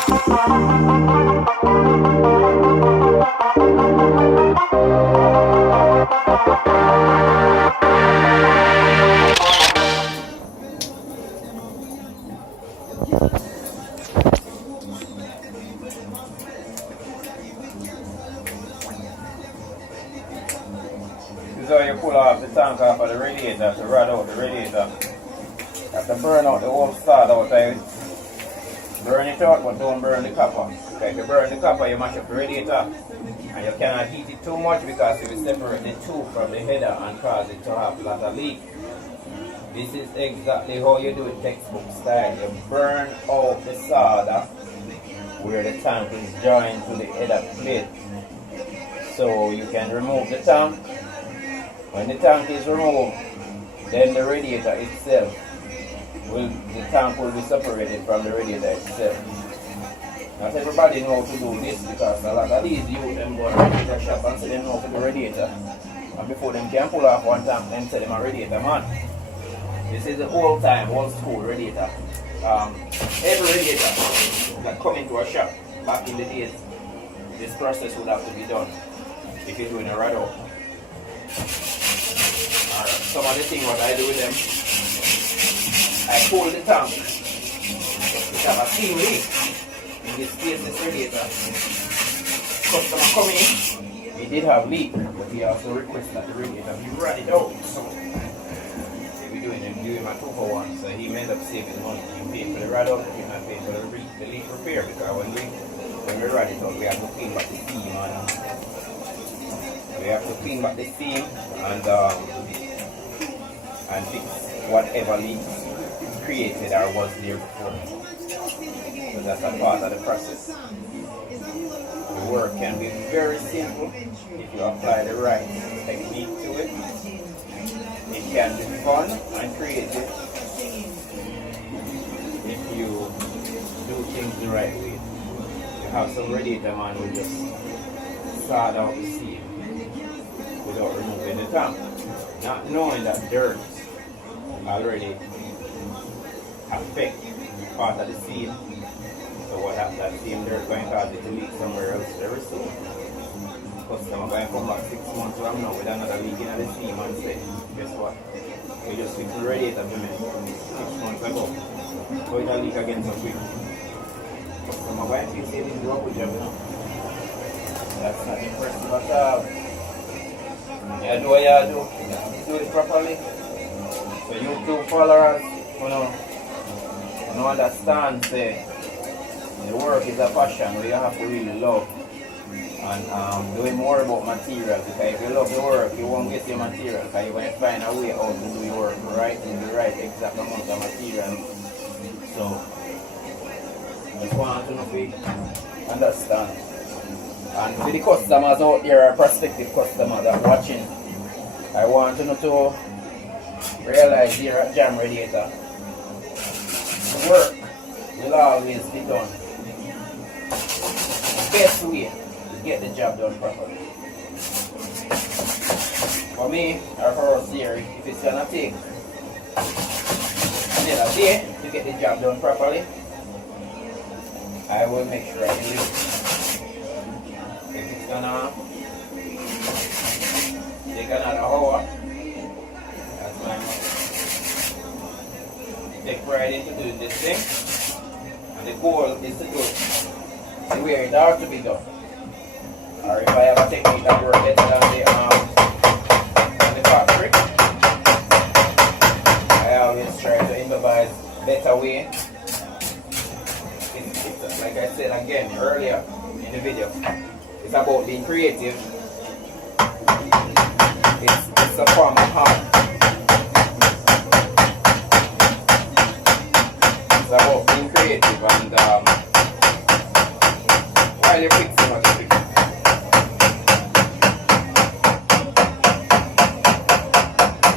So you pull off the tank off of the radiator to rod out the radiator. You have to burn out the whole stud out of it. Burn it out, but don't burn the copper. Okay, if you burn the copper, you mash up the radiator. And you cannot heat it too much because it will separate the tube from the header and cause it to have a lot of leak. This is exactly how you do it textbook style. You burn out the solder where the tank is joined to the header plate. So you can remove the tank. When the tank is removed, then the radiator itself the tank will be separated from the radiator itself. Not everybody knows how to do this because a lot of these youth them go to the radiator shop and say they know how to do radiator. And before them can pull off one tank, them say them a radiator man. This is the old school radiator. Every radiator that come into a shop back in the days, this process would have to be done if you're doing a Rodout. Some of the things what I do with them, I pull the tank. It have a steam leak. In this case, this radiator. Customer come in, he did have leak, but he also requested that the radiator be rotted out. So we're doing him a 2-for-1. So he ended up saving money. He paid for the Rodout, he not paid for the leak repair because when we rod it out, we have to clean back the steam and fix whatever leaks created or was there before. So that's a part of the process. The work can be very simple if you apply the right technique to it. It can be fun and creative if you do things the right way. You have some radiator man who just sawed out the seam without removing the tank, not knowing that dirt already affect part of the seam. So what happens, that seam dirt going to cause it to leak somewhere else very soon. Customer going to come back 6 months from now with another leak in the seam and say, guess what? We just fixed the radiator to me 6 months ago. So it'll leak again so quick. Customer going to say this is what we do now. That's not impressive at all. You do what you do. Do it properly. So YouTube followers, understand say the work is a passion where you have to really love and doing more about materials. Because if you love the work, you won't get your material because you're going to find a way how to do your work right in the right exact amount of material. So I just want to know if you understand. And for the customers out there, or prospective customers that are watching, I want you to realize here at Jam Radiator, the work will always be done. The best way to get the job done properly. For me, or for us here, if it's gonna take another day to get the job done properly, I will make sure I do it. If it's gonna take another hour, that's my must. Take pride into doing this thing, and the goal is to do it the way it ought to be done. Or if I have a technique that works better than the factory, I always try to improvise better way. It's like I said again earlier in the video, it's about being creative. It's a form of art. It's about being creative and while you're fixing what you're fixing.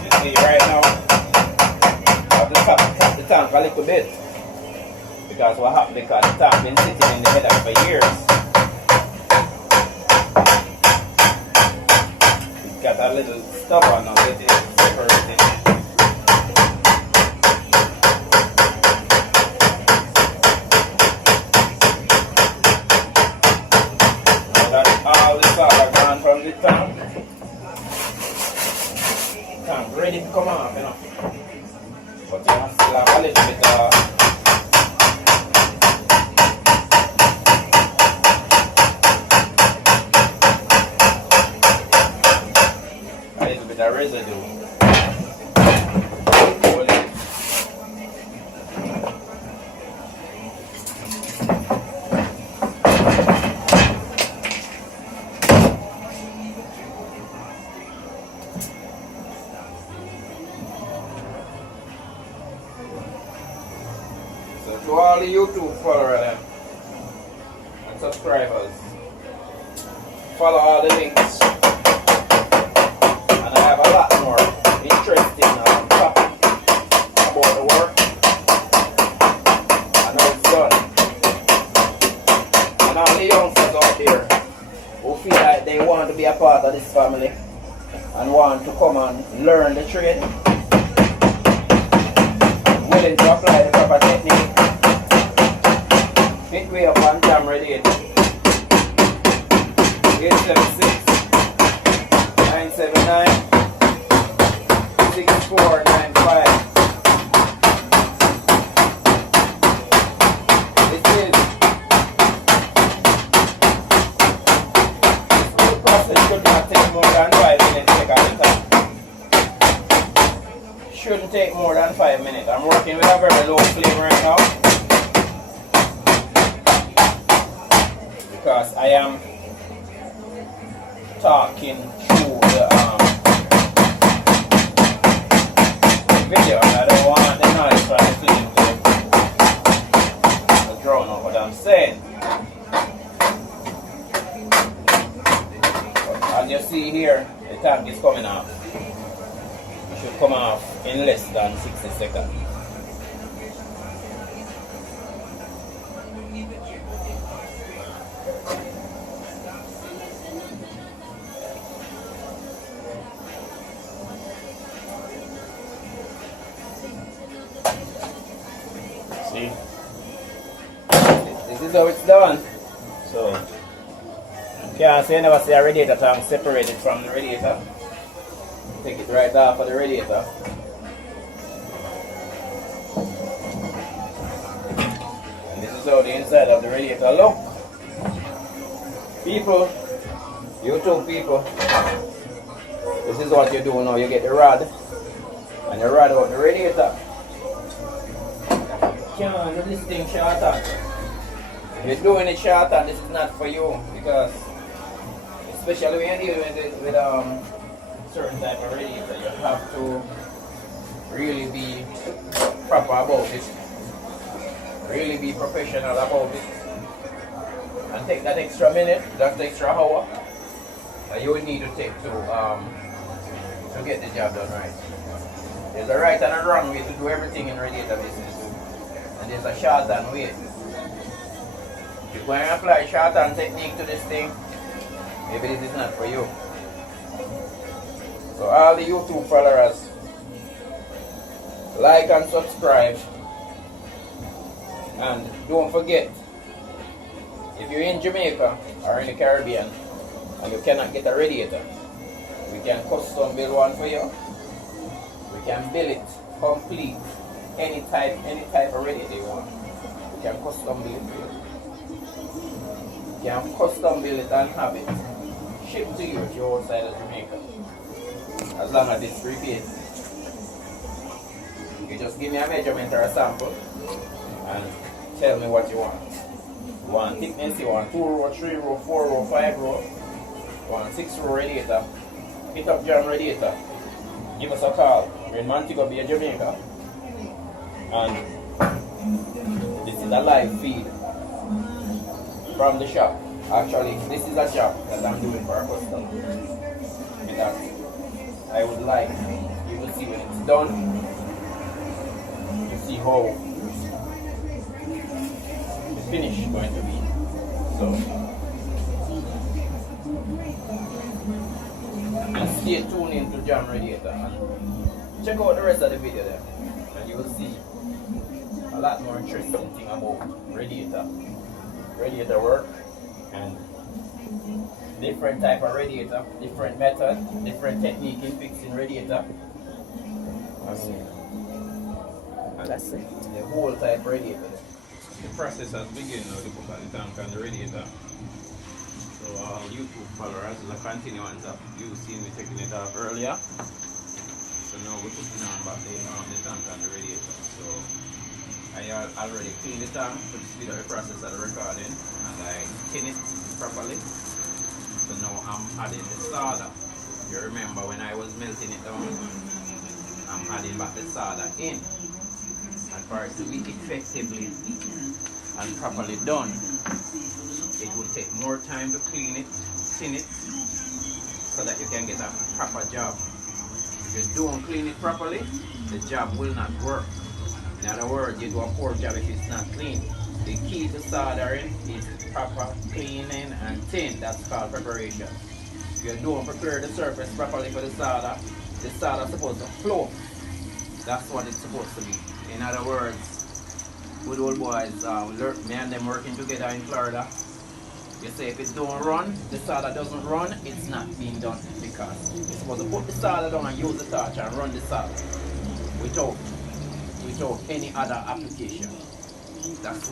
You see right now, I have to tap the tank a little bit. Because what happened, because the tank been sitting in the header for years. It's got a little stuff on now, it is separated. YouTube follower them and subscribers, follow all the links. And I have a lot more interesting topic about the work and how it's done. And all the youngsters out there who feel like they want to be a part of this family and want to come and learn the trade, willing to apply the proper technique, hit me up on Jam Radiator 876 979 6495. This whole process should not take more than 5 minutes to take out the time. Shouldn't take more than 5 minutes. I'm working with a very low flame right now because I am talking through the video and I don't want the noise from the flame to drown out what I'm saying. But as you see here, the tank is coming off. It should come off in less than 60 seconds. See? This is how it's done. So, you can't say you never see a radiator tank separated from the radiator. Take it right off of the radiator. And this is how the inside of the radiator look. People, YouTube people, this is what you do now. You get the rod and you rod out the radiator. You can't do this thing short on. If you're doing it short on, this is not for you, because especially when you're dealing with certain type of radiator, you have to really be proper about it, really be professional about it, and take that extra minute, that extra hour that you would need to take to get the job done right. There's a right and a wrong way to do everything in radiator business, and there's a short-hand way. If you're going to apply short-hand technique to this thing, maybe this is not for you. So all the YouTube followers, like and subscribe, and don't forget, if you're in Jamaica or in the Caribbean and you cannot get a radiator, we can custom build one for you. We can build it complete, any type of radiator you want. We can custom build it for you. You can custom build it and have it shipped to you if you're outside of Jamaica. As long as it's prepaid. You just give me a measurement or a sample and tell me what you want. You want thickness, you want 2 row, 3 row, 4 row, 5 row, you want 6 row radiator. Hit up Jam Radiator. Give us a call. We're in Montego Bay, Jamaica. And this is a live feed from the shop. Actually, this is a shop that I'm doing for a customer. Because I would like you to see when it's done. You see how the finish is going to be. So, and stay tuned into Jam Radiator and check out the rest of the video there, and you will see a lot more interesting thing about radiator work, and different type of radiator, different method, different technique in fixing radiator. And that's it. The whole type radiator. The process has begun now to put on the tank and the radiator. So YouTube followers is a continuance of you seeing me taking it off earlier. So now we're putting on back the tank and the radiator. So I already cleaned the tank to speed up the process of the recording, and I tin it properly. So now I'm adding the solder. You remember when I was melting it down, I'm adding back the solder in. And for it to be effectively and properly done, it will take more time to clean it, tin it, so that you can get a proper job. If you don't clean it properly, the job will not work. In other words, you do a poor job if it's not clean. The key to soldering is proper cleaning and tin. That's called preparation. If you don't prepare the surface properly for the solder is supposed to flow. That's what it's supposed to be. In other words, good old boys, me and them working together in Florida. You say if it don't run, the solder doesn't run, it's not being done, because you're supposed to put the solder down and use the torch and run the solder without any other application. That's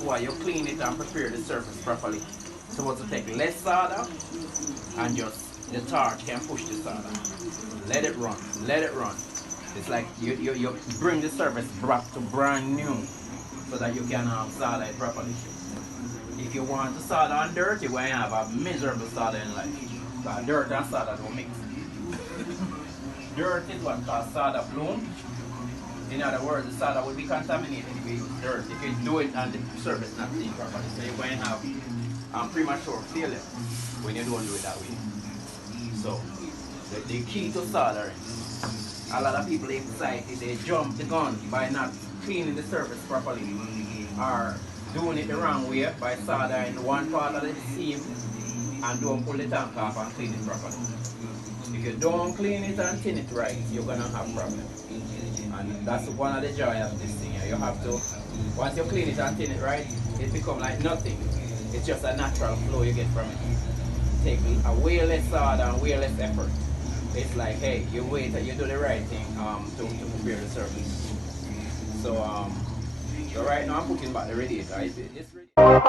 why you clean it and prepare the surface properly. It's supposed to take less solder and just the torch can push the solder. Let it run, let it run. It's like you bring the surface back to brand new so that you can solder it properly. If you want to solder on dirt, you're going to have a miserable soldering life. Because dirt and solder don't mix. Dirt is what causes solder bloom. In other words, the solder will be contaminated if you use dirt. If you do it and the surface not clean properly. So you're going to have premature failure when you don't do it that way. So, the key to soldering, a lot of people excited, they jump the gun by not cleaning the surface properly, or doing it the wrong way by soldering one part of the seam and don't pull the tank off and clean it properly. If you don't clean it and tin it right, you're gonna have problems. And that's one of the joy of this thing. You have to, once you clean it and tin it right, it becomes like nothing. It's just a natural flow you get from it. Take a way less solder and way less effort. It's like, hey, you wait and you do the right thing to prepare the surface. So right now I'm putting back the radiator. This radiator